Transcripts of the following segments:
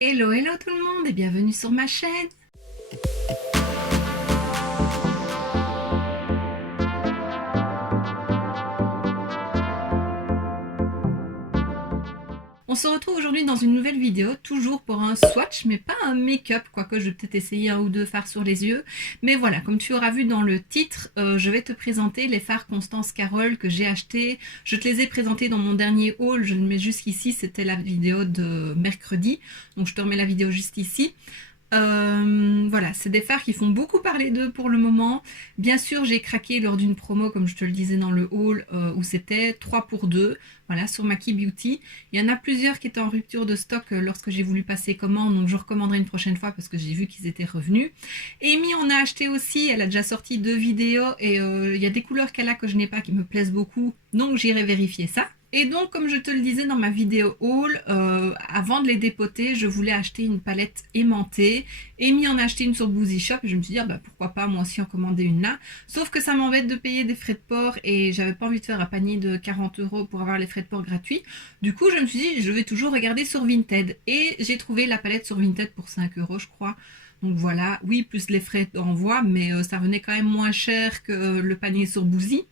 Hello, hello tout le monde et bienvenue sur ma chaîne. On se retrouve aujourd'hui dans une nouvelle vidéo, toujours pour un swatch, mais pas un make-up, quoique je vais peut-être essayer un ou deux fards sur les yeux. Mais voilà, comme tu auras vu dans le titre, je vais te présenter les fards Constance Carole que j'ai achetés. Je te les ai présentés dans mon dernier haul, je le mets juste ici, c'était la vidéo de mercredi, donc je te remets la vidéo juste ici. Voilà, c'est des fards qui font beaucoup parler d'eux pour le moment. Bien sûr, j'ai craqué lors d'une promo, comme je te le disais dans le haul, où c'était 3 pour 2, voilà, sur Maki Beauty. Il y en a plusieurs qui étaient en rupture de stock lorsque j'ai voulu passer commande, donc je recommanderai une prochaine fois parce que j'ai vu qu'ils étaient revenus. Amy en a acheté aussi, elle a déjà sorti 2 vidéos et il y a des couleurs qu'elle a que je n'ai pas qui me plaisent beaucoup, donc j'irai vérifier ça. Et donc, comme je te le disais dans ma vidéo haul, avant de les dépoter, je voulais acheter une palette aimantée. Amy en a acheté une sur Boozy Shop et je me suis dit, bah, pourquoi pas moi aussi en commander une là. Sauf que ça m'embête de payer des frais de port et j'avais pas envie de faire un panier de 40 € pour avoir les frais de port gratuits. Du coup, je me suis dit, je vais toujours regarder sur Vinted. Et j'ai trouvé la palette sur Vinted pour 5 € je crois. Donc voilà, oui, plus les frais d'envoi, mais ça venait quand même moins cher que le panier sur Boozy.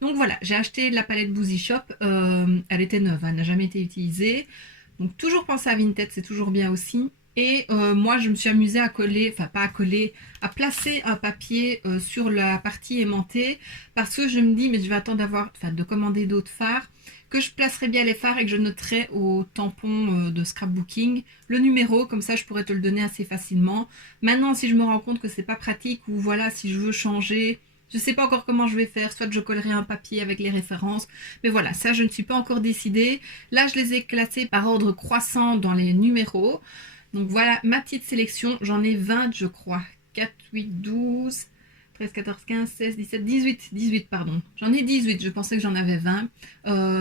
Donc voilà, j'ai acheté la palette Boozy Shop. Elle était neuve, elle n'a jamais été utilisée. Donc toujours penser à Vinted, c'est toujours bien aussi. Et moi, je me suis amusée à coller, enfin pas à coller, à placer un papier sur la partie aimantée parce que je me dis, mais je vais attendre de commander d'autres fards, que je placerai bien les fards et que je noterai au tampon de scrapbooking le numéro, comme ça je pourrais te le donner assez facilement. Maintenant, si je me rends compte que c'est pas pratique ou voilà, si je veux changer, je sais pas encore comment je vais faire, soit je collerai un papier avec les références, mais voilà, ça je ne suis pas encore décidée. Là, je les ai classés par ordre croissant dans les numéros. Donc voilà ma petite sélection, j'en ai 20 je crois, 4, 8, 12, 13, 14, 15, 16, 17, 18 pardon. J'en ai 18, je pensais que j'en avais 20.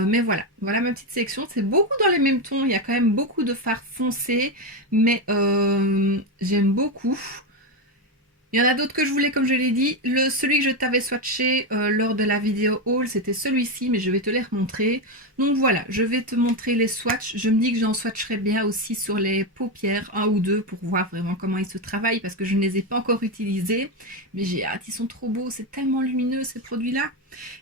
Mais voilà, voilà ma petite sélection. C'est beaucoup dans les mêmes tons, il y a quand même beaucoup de fards foncés, mais j'aime beaucoup. Il y en a d'autres que je voulais, comme je l'ai dit. Celui que je t'avais swatché lors de la vidéo haul, c'était celui-ci, mais je vais te les remontrer. Donc voilà, je vais te montrer les swatchs. Je me dis que j'en swatcherai bien aussi sur les paupières, un ou deux, pour voir vraiment comment ils se travaillent, parce que je ne les ai pas encore utilisés. Mais j'ai hâte, ils sont trop beaux, c'est tellement lumineux ces produits-là.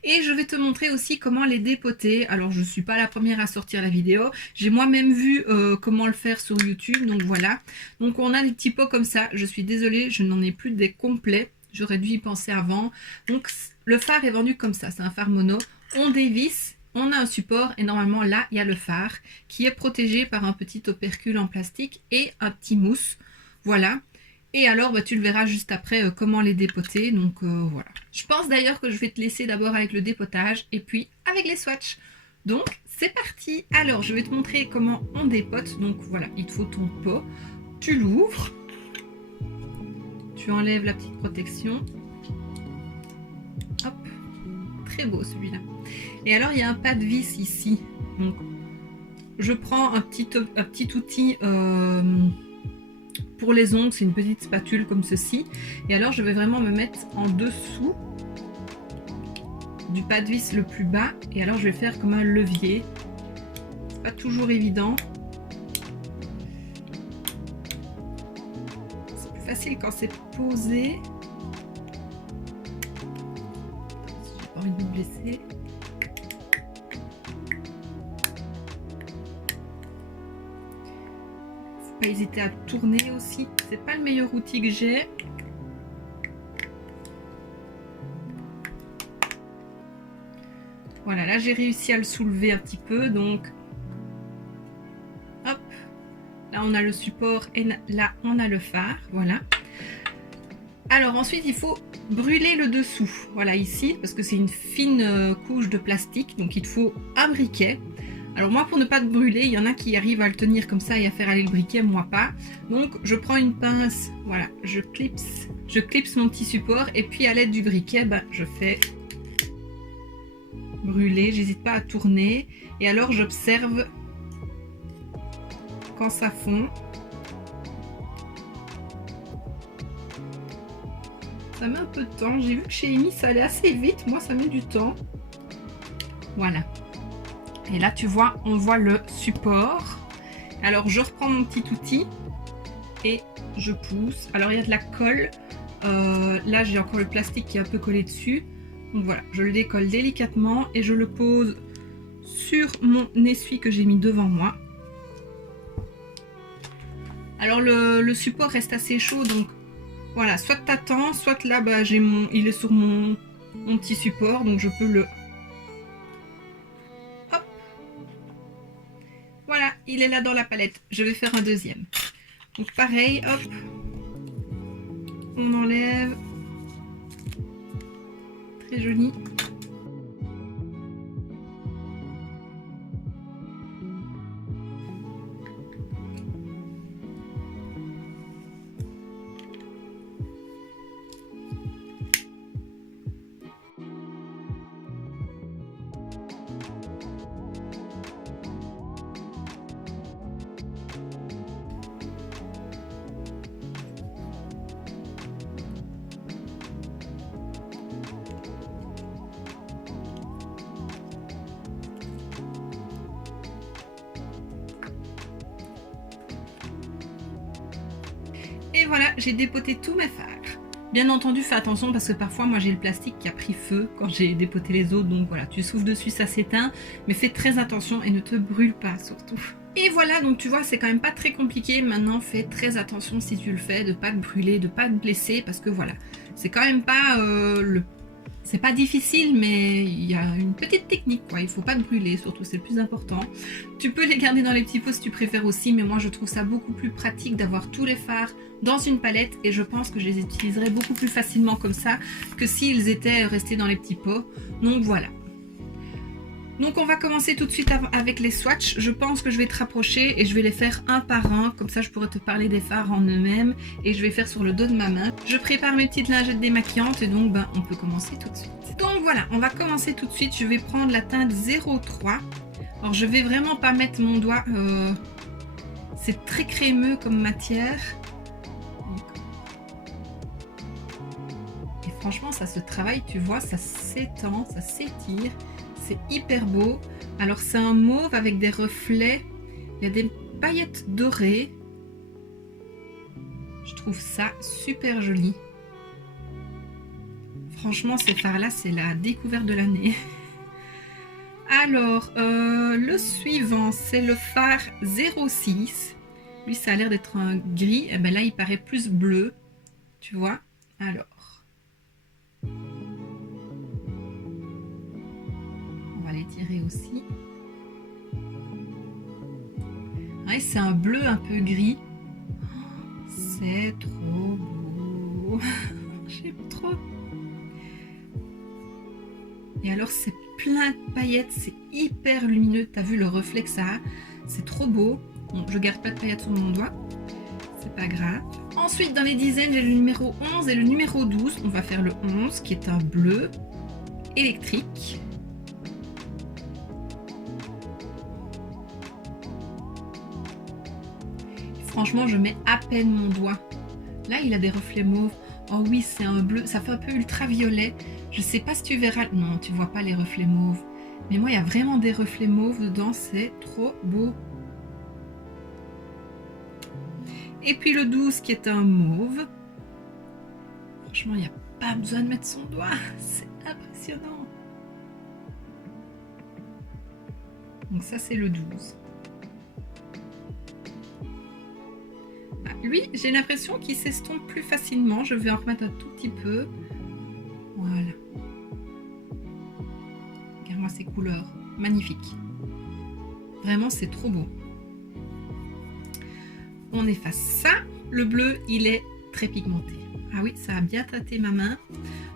Et je vais te montrer aussi comment les dépoter. Alors je ne suis pas la première à sortir la vidéo. J'ai moi-même vu comment le faire sur YouTube. Donc voilà. Donc on a des petits pots comme ça. Je suis désolée, je n'en ai plus des complets. J'aurais dû y penser avant. Donc le phare est vendu comme ça. C'est un phare mono. On dévisse. On a un support et normalement là il y a le phare qui est protégé par un petit opercule en plastique et un petit mousse. Voilà. Et alors, bah, tu le verras juste après comment les dépoter. Donc voilà. Je pense d'ailleurs que je vais te laisser d'abord avec le dépotage et puis avec les swatchs. Donc c'est parti. Alors je vais te montrer comment on dépote. Donc voilà, il te faut ton pot. Tu l'ouvres. Tu enlèves la petite protection. Hop. Très beau celui-là. Et alors il y a un pas de vis ici. Donc je prends un petit outil... pour les ongles, c'est une petite spatule comme ceci. Et alors, je vais vraiment me mettre en dessous du pas de vis le plus bas. Et alors, je vais faire comme un levier. C'est pas toujours évident. C'est plus facile quand c'est posé. J'ai pas envie de me blesser. Pas hésiter à tourner aussi, c'est pas le meilleur outil que j'ai. Voilà, là j'ai réussi à le soulever un petit peu, donc hop, là on a le support et là on a le phare, voilà. Alors ensuite il faut brûler le dessous, voilà ici, parce que c'est une fine couche de plastique, donc il te faut un briquet. Alors moi, pour ne pas te brûler, il y en a qui arrivent à le tenir comme ça et à faire aller le briquet, moi pas. Donc je prends une pince, voilà, je clipse mon petit support et puis à l'aide du briquet, ben, je fais brûler, j'hésite pas à tourner. Et alors j'observe quand ça fond. Ça met un peu de temps, j'ai vu que chez Amy ça allait assez vite, moi ça met du temps. Voilà. Et là, tu vois, on voit le support. Alors, je reprends mon petit outil et je pousse. Alors il y a de la colle, là j'ai encore le plastique qui est un peu collé dessus, donc voilà, je le décolle délicatement et je le pose sur mon essuie que j'ai mis devant moi. Alors le support reste assez chaud, donc voilà, soit t'attends, soit là bah, il est sur mon petit support, donc je peux le... Hop. Voilà, il est là dans la palette. Je vais faire un deuxième. Donc pareil, hop, on enlève. Très joli. Et voilà, j'ai dépoté tous mes fards. Bien entendu, fais attention parce que parfois, moi, j'ai le plastique qui a pris feu quand j'ai dépoté les autres. Donc voilà, tu souffles dessus, ça s'éteint. Mais fais très attention et ne te brûle pas surtout. Et voilà, donc tu vois, c'est quand même pas très compliqué. Maintenant, fais très attention si tu le fais, de pas te brûler, de pas te blesser. Parce que voilà, c'est quand même pas c'est pas difficile, mais il y a une petite technique, quoi. Il faut pas te brûler, surtout, c'est le plus important. Tu peux les garder dans les petits pots si tu préfères aussi, mais moi je trouve ça beaucoup plus pratique d'avoir tous les fards dans une palette et je pense que je les utiliserais beaucoup plus facilement comme ça que s'ils étaient restés dans les petits pots. Donc voilà. Donc on va commencer tout de suite avec les swatchs. Je pense que je vais te rapprocher et je vais les faire un par un. Comme ça je pourrais te parler des fards en eux-mêmes. Et je vais faire sur le dos de ma main. Je prépare mes petites lingettes démaquillantes et donc ben, on peut commencer tout de suite. Donc voilà, on va commencer tout de suite. Je vais prendre la teinte 03. Alors je vais vraiment pas mettre mon doigt. C'est très crémeux comme matière. Et franchement ça se travaille, tu vois, ça s'étend, ça s'étire. C'est hyper beau. Alors c'est un mauve avec des reflets. Il y a des paillettes dorées. Je trouve ça super joli. Franchement, ces fards-là, c'est la découverte de l'année. Alors, le suivant, c'est le phare 06. Lui, ça a l'air d'être un gris. Et ben là, il paraît plus bleu. Tu vois? Alors. L'étirer aussi. Ouais, c'est un bleu un peu gris. C'est trop beau. J'aime trop. Et alors c'est plein de paillettes, c'est hyper lumineux. T'as vu le reflet que ça a? C'est trop beau. Bon, je garde pas de paillettes sur mon doigt. C'est pas grave. Ensuite, dans les dizaines, j'ai le numéro 11 et le numéro 12. On va faire le 11 qui est un bleu électrique. Franchement, je mets à peine mon doigt. Là, il a des reflets mauves. Oh oui, c'est un bleu. Ça fait un peu ultraviolet. Je sais pas si tu verras. Non, tu vois pas les reflets mauves. Mais moi, il y a vraiment des reflets mauves dedans. C'est trop beau. Et puis le 12 qui est un mauve. Franchement, il n'y a pas besoin de mettre son doigt. C'est impressionnant. Donc ça, c'est le 12. Lui, j'ai l'impression qu'il s'estompe plus facilement. Je vais en remettre un tout petit peu. Voilà. Regarde-moi ces couleurs. Magnifiques. Vraiment, c'est trop beau. On efface ça. Le bleu, il est très pigmenté. Ah oui, ça a bien tâté ma main.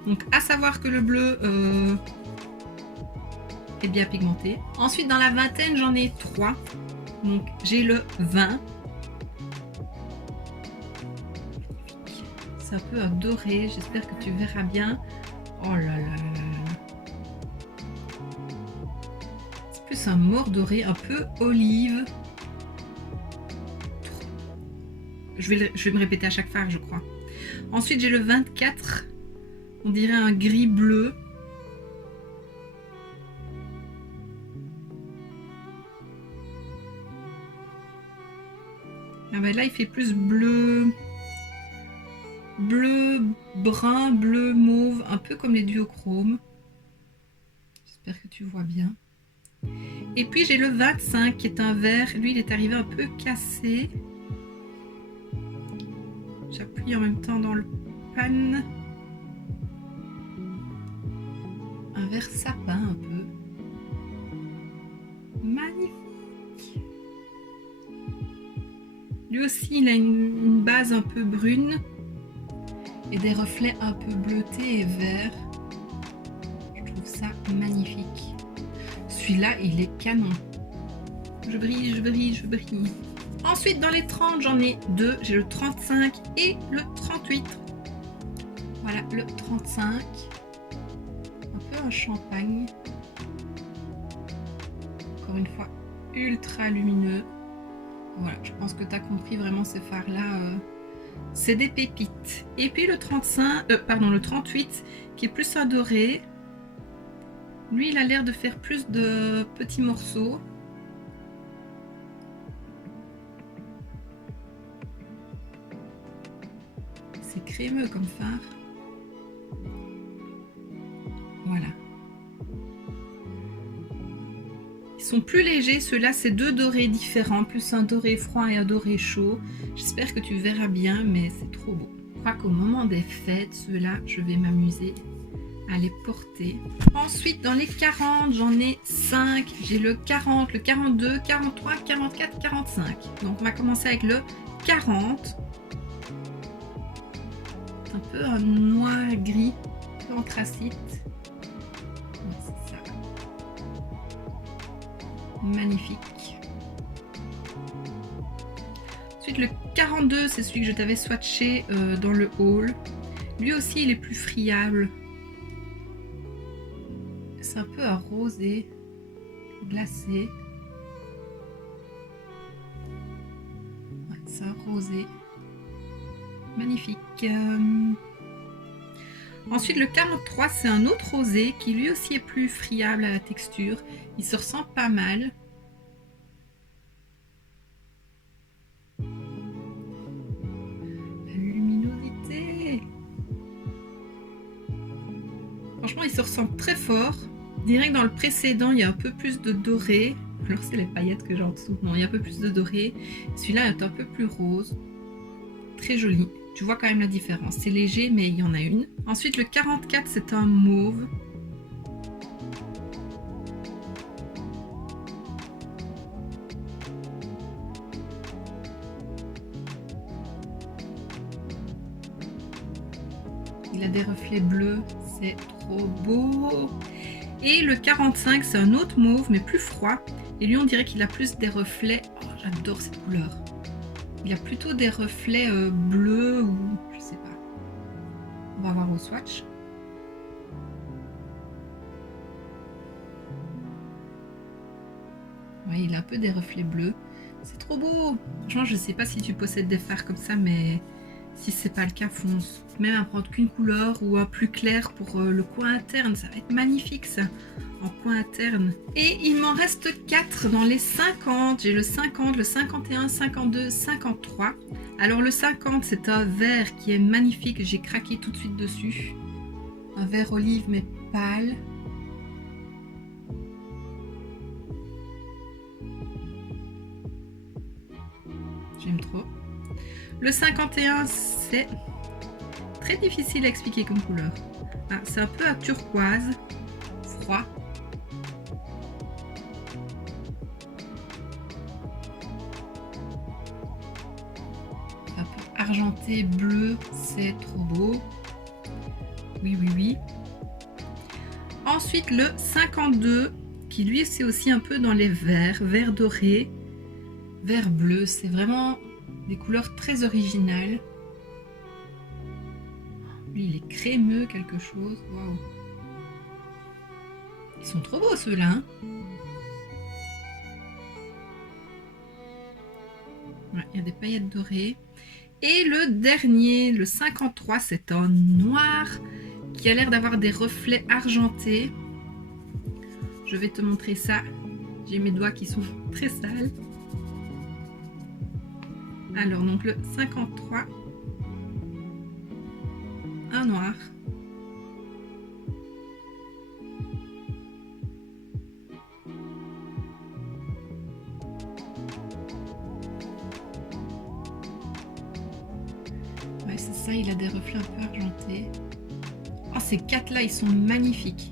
Donc, à savoir que le bleu est bien pigmenté. Ensuite, dans la vingtaine, j'en ai 3. Donc, j'ai le 20. Un peu un doré, j'espère que tu verras bien. Oh là là là là. C'est plus un mort doré, un peu olive. Je vais me répéter à chaque phare, je crois. Ensuite, j'ai le 24. On dirait un gris bleu. Ah ben là, il fait plus bleu, bleu, brun, bleu, mauve, un peu comme les duochromes. J'espère que tu vois bien. Et puis j'ai le 25 qui est un vert. Lui, il est arrivé un peu cassé. J'appuie en même temps dans le pan. Un vert sapin un peu. Magnifique. Lui aussi, il a une base un peu brune et des reflets un peu bleutés et verts. Je trouve ça magnifique. Celui-là, il est canon. Je brille, je brille, je brille. Ensuite, dans les 30, j'en ai deux. J'ai le 35 et le 38. Voilà, le 35. Un peu un champagne. Encore une fois, ultra lumineux. Voilà, je pense que tu as compris vraiment ces fards-là. C'est des pépites. Et puis le 38 qui est plus un doré. Lui, il a l'air de faire plus de petits morceaux. C'est crémeux comme phare. Voilà. Ils sont plus légers, ceux-là c'est deux dorés différents, plus un doré froid et un doré chaud. J'espère que tu verras bien, mais c'est trop beau. Je crois qu'au moment des fêtes, ceux-là, je vais m'amuser à les porter. Ensuite, dans les 40, j'en ai 5. J'ai le 40, le 42, 43, 44, 45. Donc on va commencer avec le 40. Un peu un noir gris, un peu anthracite. C'est ça. Magnifique. Ensuite le 42, c'est celui que je t'avais swatché dans le haul. Lui aussi il est plus friable. C'est un peu un rosé glacé. Ouais, c'est un rosé. Magnifique. Ensuite le 43, c'est un autre rosé qui lui aussi est plus friable à la texture. Il se ressent pas mal. La luminosité. Franchement, il se ressent très fort. Je dirais que dans le précédent, il y a un peu plus de doré. Alors c'est les paillettes que j'ai en dessous. Non, il y a un peu plus de doré. Celui-là est un peu plus rose. Très joli. Tu vois quand même la différence. C'est léger, mais il y en a une. Ensuite, le 44, c'est un mauve. Il a des reflets bleus. C'est trop beau. Et le 45, c'est un autre mauve, mais plus froid. Et lui, on dirait qu'il a plus des reflets. Oh, j'adore cette couleur. Il y a plutôt des reflets bleus ou je sais pas. On va voir au swatch. Oui, il a un peu des reflets bleus. C'est trop beau. Franchement, je sais pas si tu possèdes des fards comme ça, mais si c'est pas le cas, fonce. Même à prendre qu'une couleur ou un plus clair pour le coin interne. Ça va être magnifique ça, en coin interne. Et il m'en reste 4 dans les 50. J'ai le 50, le 51, 52, 53. Alors le 50, c'est un vert qui est magnifique. J'ai craqué tout de suite dessus. Un vert olive mais pâle. J'aime trop. Le 51, c'est très difficile à expliquer comme couleur. Ah, c'est un peu un turquoise, froid. Un peu argenté, bleu, c'est trop beau. Oui, oui, oui. Ensuite, le 52, qui lui, c'est aussi un peu dans les verts, vert doré, vert bleu. C'est vraiment des couleurs très originales. Lui, il est crémeux, quelque chose. Waouh! Ils sont trop beaux, ceux-là. Hein, ouais, il y a des paillettes dorées. Et le dernier, le 53, c'est un noir qui a l'air d'avoir des reflets argentés. Je vais te montrer ça. J'ai mes doigts qui sont très sales. Alors, donc le 53, un noir, ouais c'est ça, il a des reflets un peu argentés. Oh, ces 4 là, ils sont magnifiques.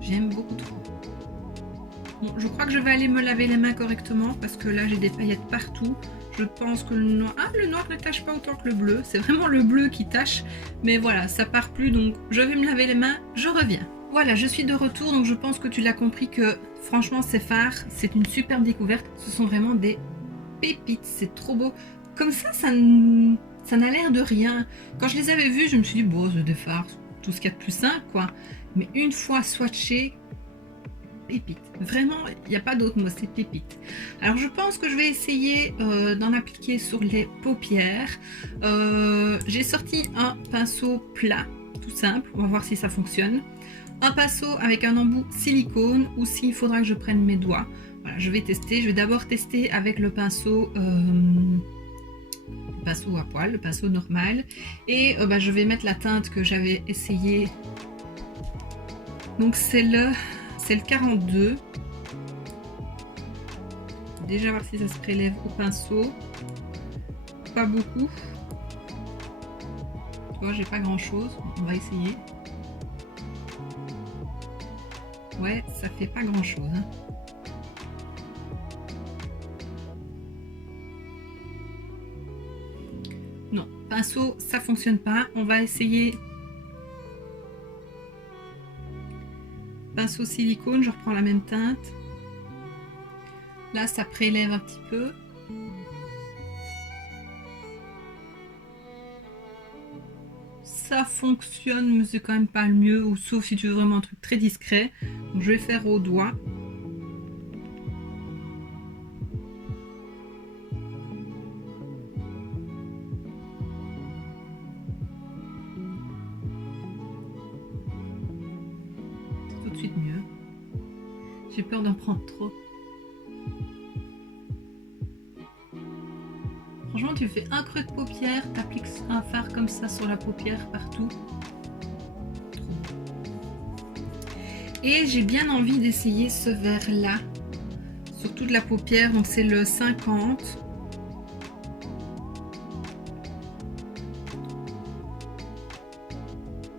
J'aime beaucoup trop. Bon, je crois que je vais aller me laver les mains correctement parce que là j'ai des paillettes partout. Je pense que le noir... Ah, le noir ne tache pas autant que le bleu. C'est vraiment le bleu qui tache. Mais voilà, ça part plus, donc je vais me laver les mains. Je reviens. Voilà, je suis de retour, donc je pense que tu l'as compris que franchement ces fards, c'est une super découverte. Ce sont vraiment des pépites, c'est trop beau. Comme ça n'a l'air de rien. Quand je les avais vus, je me suis dit, bon, c'est des fards, tout ce qu'il y a de plus simple, quoi. Mais une fois swatché, pépite. Vraiment, il n'y a pas d'autre mot, c'est pépite. Alors je pense que je vais essayer d'en appliquer sur les paupières. J'ai sorti un pinceau plat, tout simple. On va voir si ça fonctionne. Un pinceau avec un embout silicone ou s'il faudra que je prenne mes doigts. Voilà, je vais tester. Je vais d'abord tester avec le pinceau à poil, le pinceau normal. Et je vais mettre la teinte que j'avais essayé. Donc c'est le 42. Déjà voir si ça se prélève au pinceau. Pas beaucoup. Tu vois, j'ai pas grand chose. On va essayer. Ouais, ça fait pas grand chose. Hein. Non, pinceau, ça fonctionne pas. On va essayer. Pinceau silicone, je reprends la même teinte. Là, ça prélève un petit peu. Ça fonctionne, mais c'est quand même pas le mieux, ou sauf si tu veux vraiment un truc très discret. Donc, je vais faire au doigt. C'est tout de suite mieux. J'ai peur d'en prendre trop. Franchement, tu fais un creux de paupière, t'appliques un fard comme ça sur la paupière partout. Et j'ai bien envie d'essayer ce vert là sur toute la paupière, donc c'est le 50.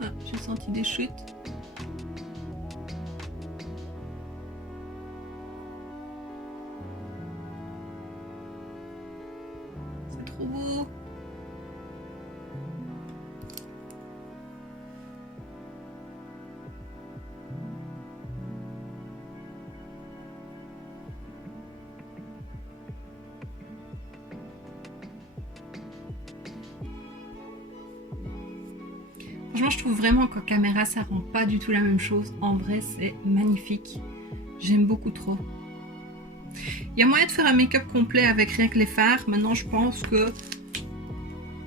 Ah, j'ai senti des chutes. C'est trop beau. Franchement, je trouve vraiment qu'en caméra, ça rend pas du tout la même chose. En vrai, c'est magnifique. J'aime beaucoup trop. Il y a moyen de faire un make-up complet avec rien que les fards. Maintenant, je pense que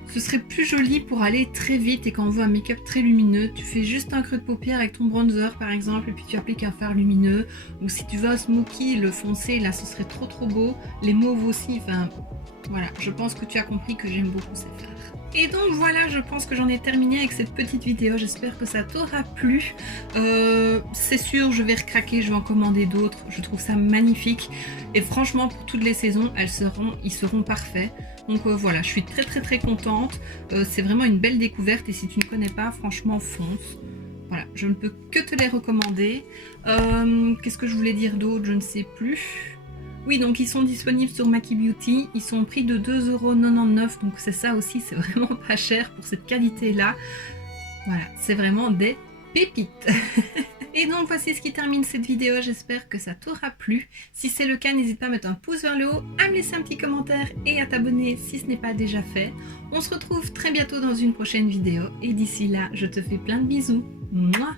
ce serait plus joli pour aller très vite et quand on veut un make-up très lumineux. Tu fais juste un creux de paupière avec ton bronzer, par exemple, et puis tu appliques un fard lumineux. Ou si tu veux un smoky, le foncé, là, ce serait trop trop beau. Les mauves aussi, enfin... Voilà, je pense que tu as compris que j'aime beaucoup ces fards. Et donc voilà, je pense que j'en ai terminé avec cette petite vidéo. J'espère que ça t'aura plu. C'est sûr, je vais recraquer, je vais en commander d'autres. Je trouve ça magnifique. Et franchement, pour toutes les saisons, ils seront parfaits. Donc voilà, je suis très très très contente. C'est vraiment une belle découverte. Et si tu ne connais pas, franchement, fonce. Voilà, je ne peux que te les recommander. Qu'est-ce que je voulais dire d'autre? Je ne sais plus. Oui, donc ils sont disponibles sur Maki Beauty. Ils sont au prix de 2,99 €. Donc c'est ça aussi, c'est vraiment pas cher pour cette qualité-là. Voilà, c'est vraiment des pépites. Et donc voici ce qui termine cette vidéo. J'espère que ça t'aura plu. Si c'est le cas, n'hésite pas à mettre un pouce vers le haut, à me laisser un petit commentaire et à t'abonner si ce n'est pas déjà fait. On se retrouve très bientôt dans une prochaine vidéo. Et d'ici là, je te fais plein de bisous. Mouah.